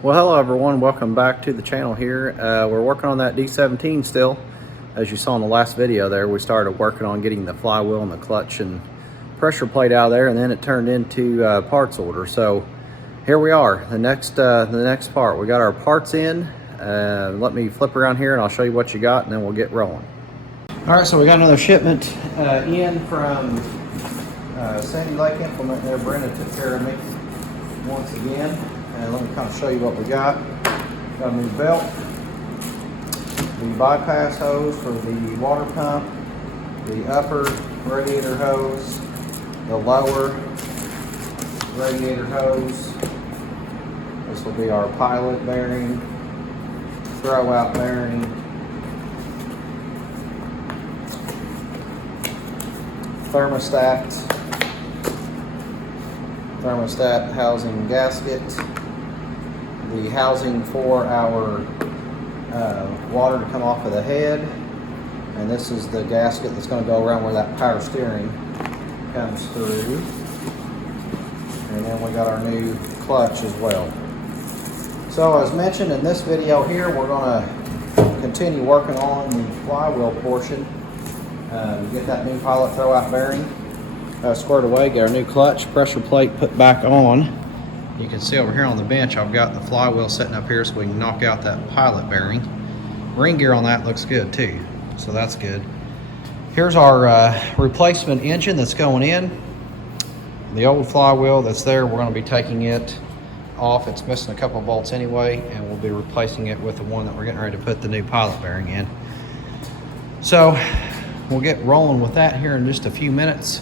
Well, hello everyone, welcome back to the channel here. We're working on that D17 still. As you saw in the last video there, we started working on getting the flywheel and the clutch and pressure plate out of there, and then it turned into parts order. So here we are, the next part. We got our parts in. Let me flip around here and I'll show you what you got, and then we'll get rolling. All right, so we got another shipment in from Sandy Lake Implement there. Brenda took care of me once again. And let me kind of show you what we got. Got a new belt, the bypass hose for the water pump, the upper radiator hose, the lower radiator hose. This will be our pilot bearing, throwout bearing, thermostat housing gasket, the housing for our water to come off of the head, and this is the gasket that's going to go around where that power steering comes through. And then we got our new clutch as well. So as mentioned in this video here, we're going to continue working on the flywheel portion. Get that new pilot throwout bearing squared away, get our new clutch, pressure plate put back on. You can see over here on the bench I've got the flywheel sitting up here so we can knock out that pilot bearing. Ring gear on that looks good too, so that's good. Here's our replacement engine that's going in. The old flywheel that's there, we're going to be taking it off. It's missing a couple of bolts anyway, and we'll be replacing it with the one that we're getting ready to put the new pilot bearing in. So we'll get rolling with that here in just a few minutes.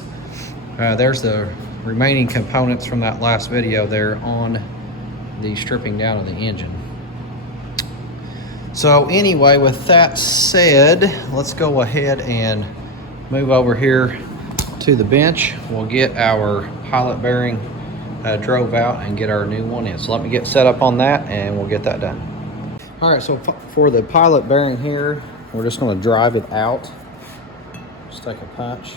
There's the remaining components from that last video there on the stripping down of the engine. So anyway, with that said, let's go ahead and move over here to the bench. We'll get our pilot bearing drove out and get our new one in. So let me get set up on that and we'll get that done. All right, so for the pilot bearing here, we're just going to drive it out. Just take a punch.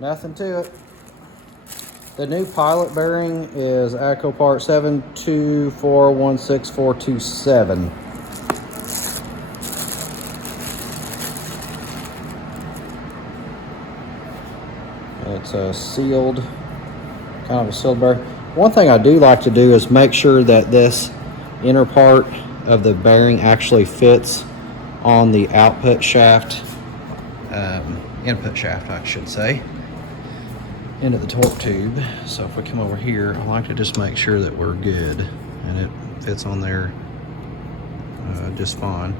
Nothing to it. The new pilot bearing is ACO part 7241647. It's a sealed, kind of a sealed bearing. One thing I do like to do is make sure that this inner part of the bearing actually fits on the output shaft, input shaft I should say, into the torque tube. So if we come over here, I like to just make sure that we're good and it fits on there just fine.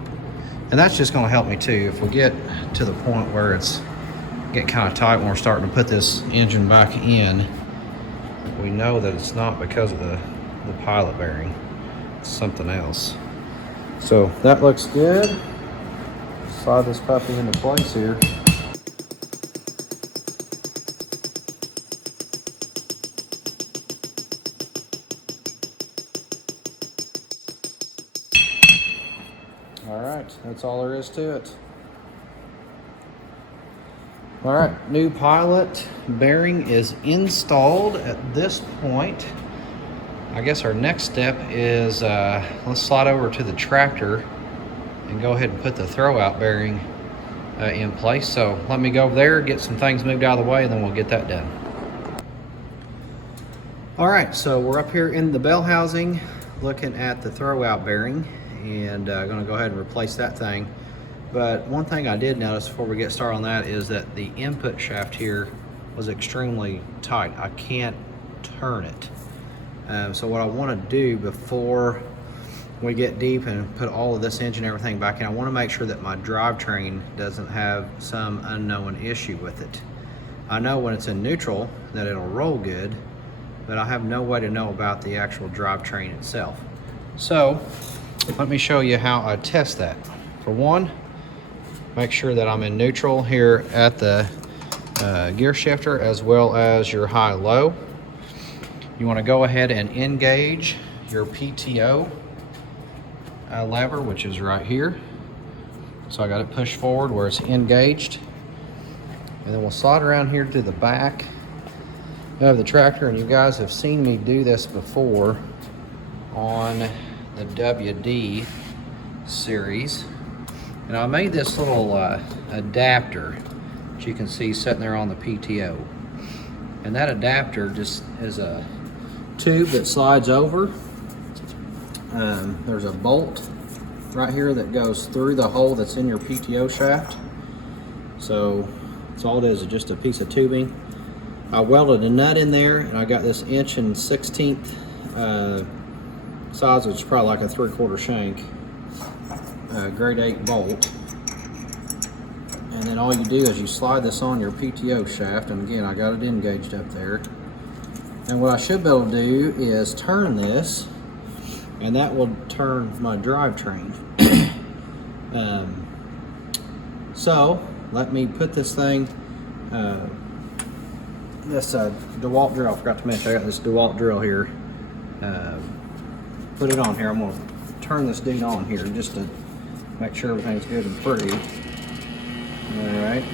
And that's just going to help me too. If we get to the point where it's get kind of tight when we're starting to put this engine back in, we know that it's not because of the pilot bearing, it's something else. So that looks good. Slide this puppy into place here. Alright, that's all there is to it. Alright, new pilot bearing is installed at this point. I guess our next step is let's slide over to the tractor and go ahead and put the throwout bearing in place. So let me go over there, get some things moved out of the way, and then we'll get that done. Alright, so we're up here in the bell housing looking at the throwout bearing, and going to go ahead and replace that thing. But one thing I did notice before we get started on that is that the input shaft here was extremely tight. I can't turn it. So what I want to do before we get deep and put all of this engine and everything back in, I want to make sure that my drivetrain doesn't have some unknown issue with it. I know when it's in neutral that it'll roll good, but I have no way to know about the actual drivetrain itself. So let me show you how I test that. For one, make sure that I'm in neutral here at the gear shifter as well as your high-low. You want to go ahead and engage your PTO lever, which is right here. So I got it pushed forward where it's engaged. And then we'll slide around here to the back of the tractor, and you guys have seen me do this before on the WD series. And I made this little adapter that you can see sitting there on the PTO. And that adapter just is a tube that slides over. There's a bolt right here that goes through the hole that's in your PTO shaft. So that's all it is just a piece of tubing. I welded a nut in there, and I got this 1 16" size, which is probably like a 3/4 shank, grade 8 bolt. And then all you do is you slide this on your PTO shaft, and again, I got it engaged up there. And what I should be able to do is turn this, and that will turn my drivetrain. So let me put this thing, this DeWalt drill, I forgot to mention, I got this DeWalt drill here. Put it on here. I'm going to turn this dude on here just to make sure everything's good and pretty. All right.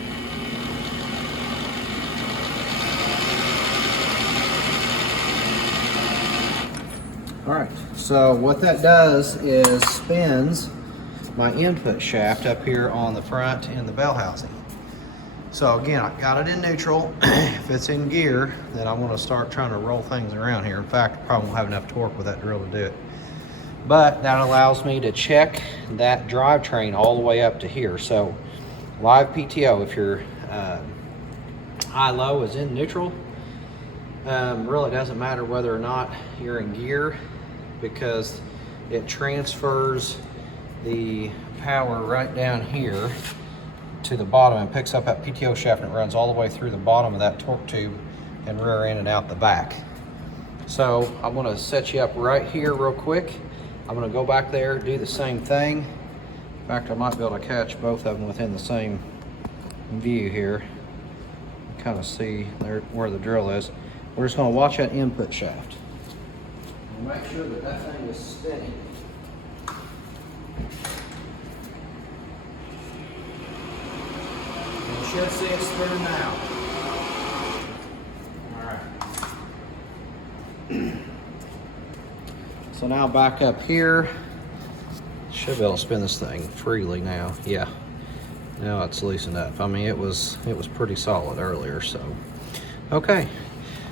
All right, so what that does is spins my input shaft up here on the front in the bell housing. So again, I got it in neutral. If it's in gear, then I'm gonna start trying to roll things around here. In fact, I probably won't have enough torque with that drill to do it. But that allows me to check that drivetrain all the way up to here. So live PTO, if your high-low is in neutral, really doesn't matter whether or not you're in gear, because it transfers the power right down here to the bottom and picks up that PTO shaft, and it runs all the way through the bottom of that torque tube and rear end and out the back. So I'm going to set you up right here real quick. I'm going to go back there, do the same thing. In fact, I might be able to catch both of them within the same view here. Kind of see there where the drill is. We're just going to watch that input shaft. And make sure that that thing is spinning. You should see it spinning now. Alright. So now back up here. Should be able to spin this thing freely now. Yeah. Now it's loosened up. I mean, it was pretty solid earlier, so. Okay.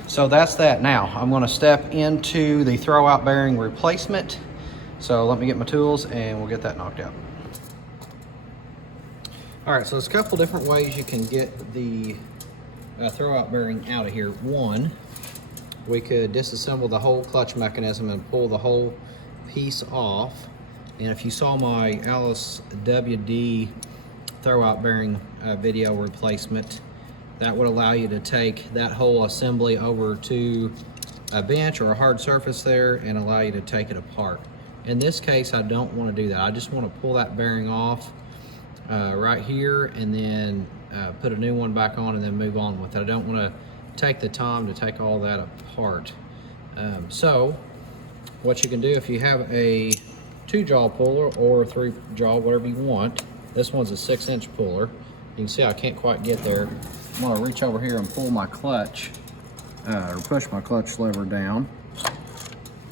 So that's that. Now I'm going to step into the throwout bearing replacement. So let me get my tools and we'll get that knocked out. All right, so there's a couple different ways you can get the throwout bearing out of here. One, we could disassemble the whole clutch mechanism and pull the whole piece off. And if you saw my Allis WD throwout bearing video replacement, that would allow you to take that whole assembly over to a bench or a hard surface there and allow you to take it apart. In this case, I don't want to do that. I just want to pull that bearing off right here and then put a new one back on and then move on with it. I don't want to take the time to take all that apart. So what you can do, if you have a 2-jaw puller or a 3-jaw, whatever you want, this one's a 6-inch puller. You can see I can't quite get there. I'm going to reach over here and pull my clutch, or push my clutch lever down.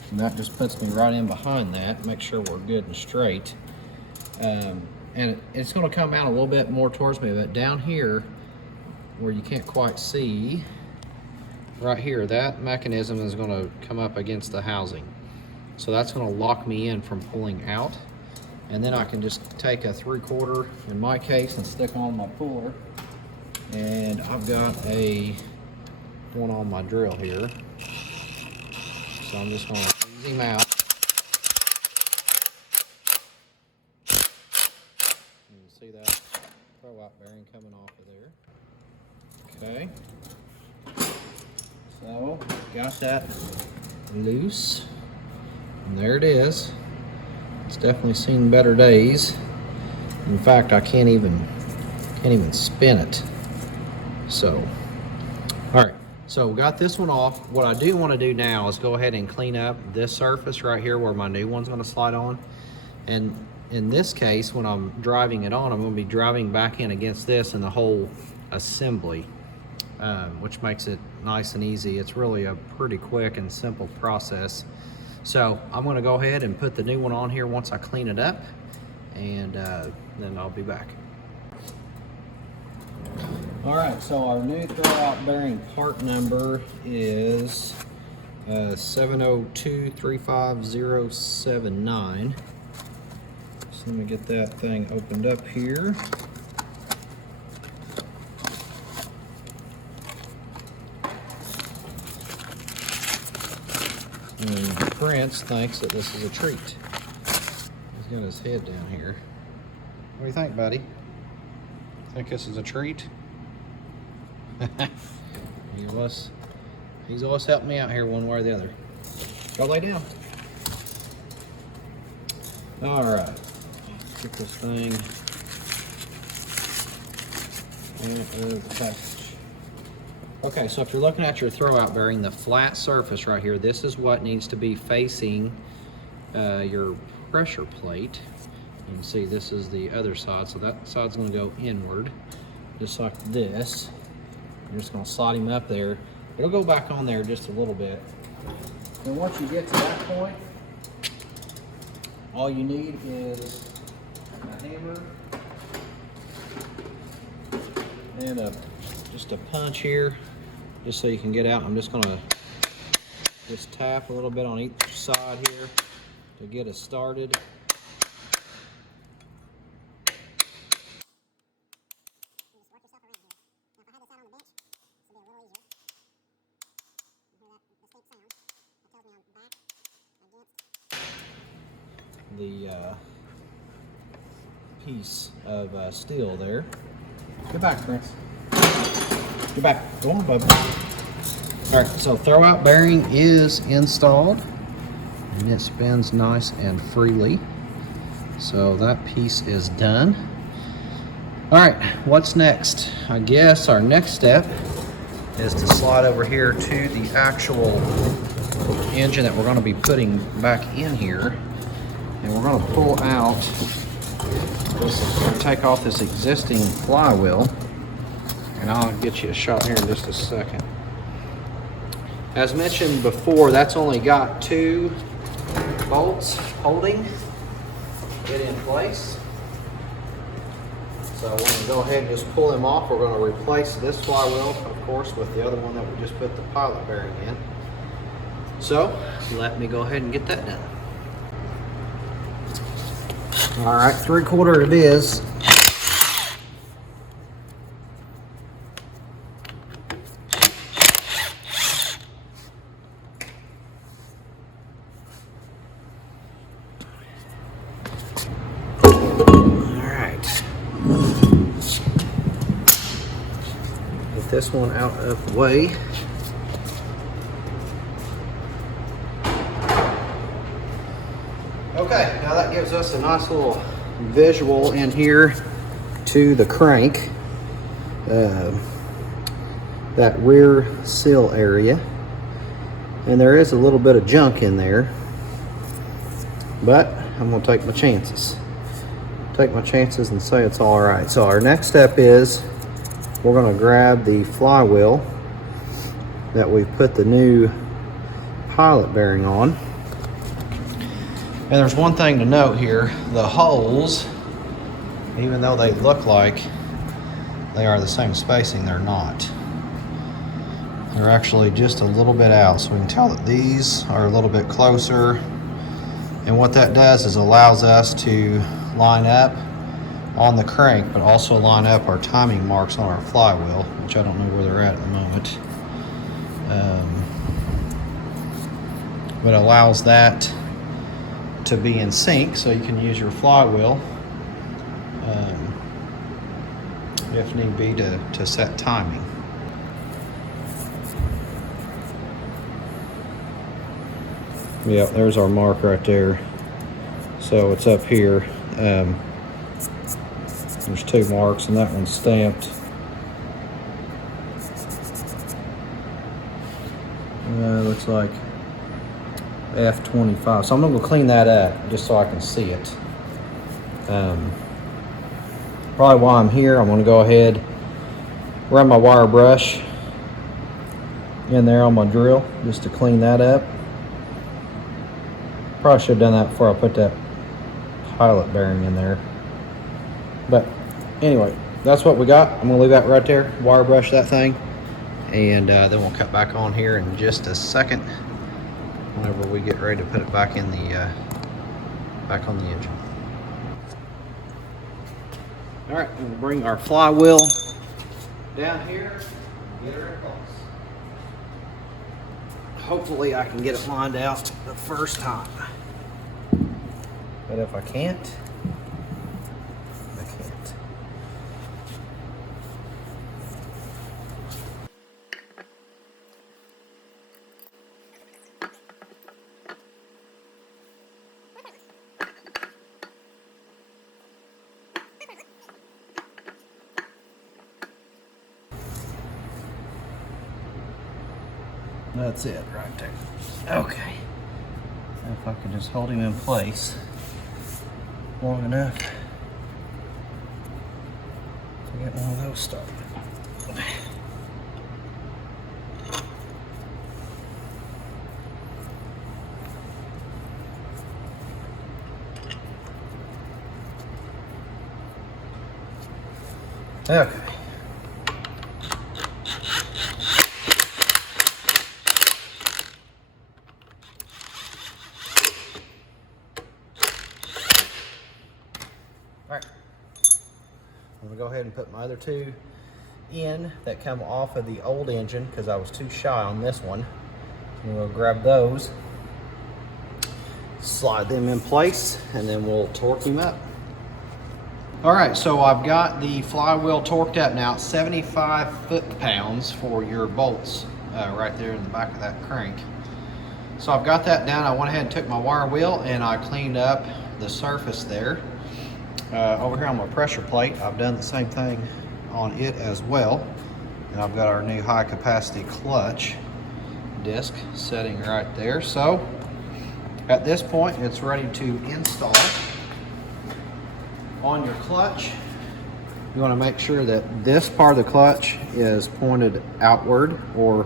And that just puts me right in behind that. Make sure we're good and straight. And it's going to come out a little bit more towards me, but down here, where you can't quite see, right here, that mechanism is going to come up against the housing. So that's going to lock me in from pulling out. And then I can just take a 3/4 in my case and stick on my puller. And I've got one on my drill here. So I'm just going to ease him out. You can see that throwout bearing coming off of there. Okay. So got that loose. And there it is. It's definitely seen better days. In fact, I can't even spin it. So, all right, so we got this one off. What I do want to do now is go ahead and clean up this surface right here where my new one's going to slide on. And in this case, when I'm driving it on, I'm going to be driving back in against this and the whole assembly. which makes it nice and easy. It's really a pretty quick and simple process. So I'm going to go ahead and put the new one on here once I clean it up, and then I'll be back. All right, so our new throwout bearing part number is 702-35079. So let me get that thing opened up here. And Prince thinks that this is a treat. He's got his head down here. What do you think, buddy? Think this is a treat? He's always helping me out here one way or the other. Go lay down. All right, get this thing out of the package. Okay, so if you're looking at your throwout bearing, the flat surface right here, this is what needs to be facing your pressure plate. You can see this is the other side, so that side's going to go inward, just like this. You're just going to slide him up there. It'll go back on there just a little bit. And once you get to that point, all you need is a hammer and just a punch here, just so you can get out. I'm just going to just tap a little bit on each side here to get us started. The piece of steel there. Get back, Prince. Get back. Go on, bubba. All right, so throwout bearing is installed, and it spins nice and freely. So that piece is done. All right, what's next? I guess our next step is to slide over here to the actual engine that we're going to be putting back in here. And we're going to pull out this, take off this existing flywheel, and I'll get you a shot here in just a second. As mentioned before, that's only got 2 bolts holding it in place. So we're going to go ahead and just pull them off. We're going to replace this flywheel, of course, with the other one that we just put the pilot bearing in. So let me go ahead and get that done. All right, 3/4 it is. All right. Get this one out of the way. Okay, now that gives us a nice little visual in here to the crank, that rear sill area, and there is a little bit of junk in there, but I'm going to take my chances. And say it's all right. So our next step is we're going to grab the flywheel that we've put the new pilot bearing on. And there's one thing to note here, the holes, even though they look like they are the same spacing, they're not. They're actually just a little bit out, so we can tell that these are a little bit closer. And what that does is allows us to line up on the crank, but also line up our timing marks on our flywheel, which I don't know where they're at the moment. But it allows that to be in sync, so you can use your flywheel if need be to set timing. Yep, there's our mark right there. So it's up here. There's 2 marks, and that one's stamped. Looks like F25. So I'm gonna go clean that up just so I can see it. Probably while I'm here, I'm gonna go ahead, run my wire brush in there on my drill just to clean that up. Probably should have done that before I put that pilot bearing in there. But anyway, that's what we got. I'm gonna leave that right there, wire brush that thing, and then we'll cut back on here in just a second whenever we get ready to put it back in the back on the engine. All right, we'll bring our flywheel down here, get her in place. Hopefully I can get it lined out the first time. But if I can't, I can't. That's it right there. Okay. If I could just hold him in place long enough to get one of those started. Okay. Alright, I'm going to go ahead and put my other two in that come off of the old engine because I was too shy on this one. I'm going to grab those, slide them in place, and then we'll torque him up. Alright, so I've got the flywheel torqued up now. It's 75 foot-pounds for your bolts right there in the back of that crank. So I've got that down. I went ahead and took my wire wheel and I cleaned up the surface there. Over here on my pressure plate, I've done the same thing on it as well. And I've got our new high capacity clutch disc sitting right there. So at this point, it's ready to install. On your clutch, you want to make sure that this part of the clutch is pointed outward or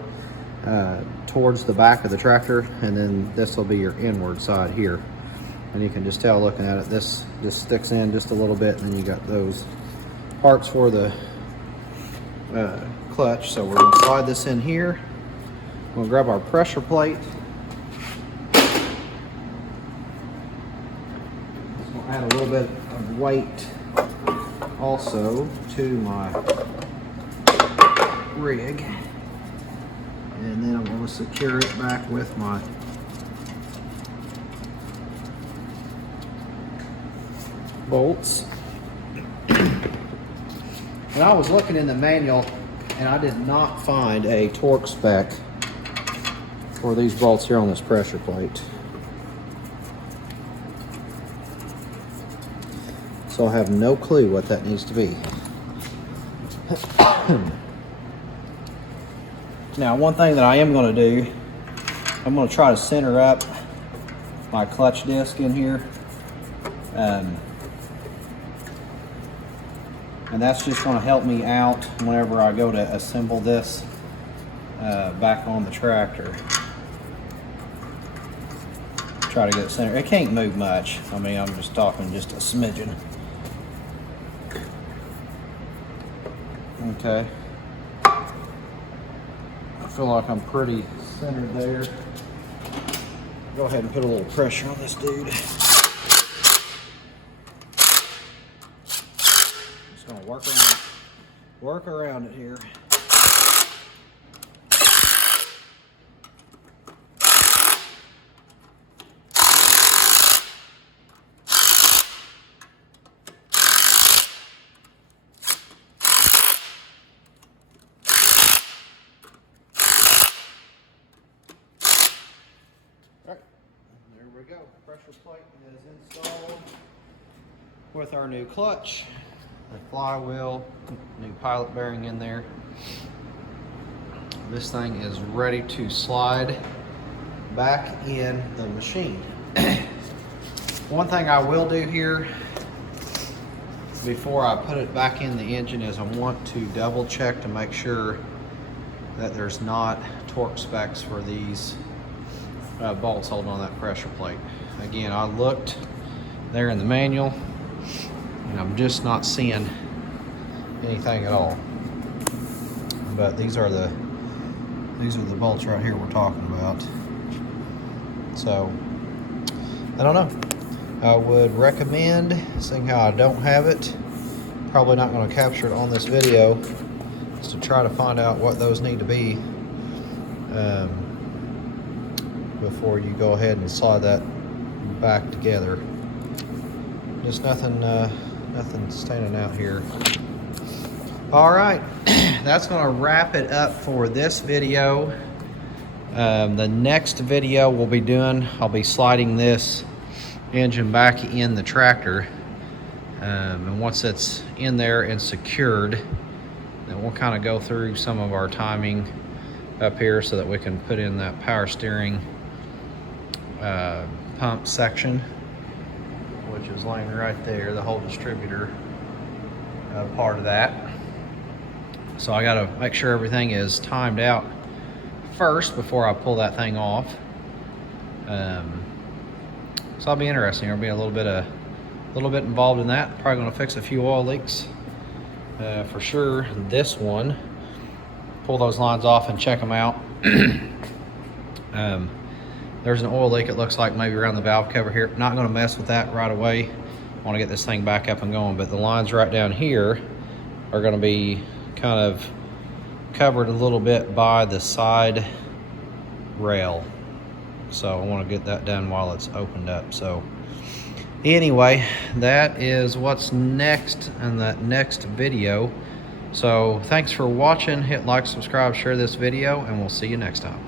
towards the back of the tractor, and then this will be your inward side here. And you can just tell looking at it, this just sticks in just a little bit, and then you got those parts for the clutch. So we're going to slide this in here. We'll grab our pressure plate. We'll add a little bit of weight also to my rig. And then I'm going to secure it back with my bolts. And I was looking in the manual and I did not find a torque spec for these bolts here on this pressure plate. So I have no clue what that needs to be. Now, one thing that I am going to do, I'm going to try to center up my clutch disc in here. And that's just going to help me out whenever I go to assemble this back on the tractor. Try to get it centered. It can't move much. I mean, I'm just talking just a smidgen. Okay. I feel like I'm pretty centered there. Go ahead and put a little pressure on this dude. Just gonna work around it here. Alright, there we go. Pressure plate is installed with our new clutch, the flywheel, new pilot bearing in there. This thing is ready to slide back in the machine. One thing I will do here before I put it back in the engine is I want to double check to make sure that there's not torque specs for these bolts holding on that pressure plate. Again, I looked there in the manual and I'm just not seeing anything at all. But these are the bolts right here we're talking about. So I don't know. I would recommend, seeing how I don't have it, probably not going to capture it on this video, is to try to find out what those need to be before you go ahead and slide that back together. Just nothing standing out here. All right, that's going to wrap it up for this video. The next video we'll be doing, I'll be sliding this engine back in the tractor, and once it's in there and secured, then we'll kind of go through some of our timing up here so that we can put in that power steering pump section, which is laying right there, the whole distributor part of that. So I got to make sure everything is timed out first before I pull that thing off. So that'll be interesting. There'll be a little bit involved in that. Probably going to fix a few oil leaks for sure. This one, pull those lines off and check them out. There's an oil leak, it looks like, maybe around the valve cover here. Not going to mess with that right away. I want to get this thing back up and going, but the lines right down here are going to be kind of covered a little bit by the side rail. So I want to get that done while it's opened up. So anyway, that is what's next in that next video. So thanks for watching. Hit like, subscribe, share this video, and we'll see you next time.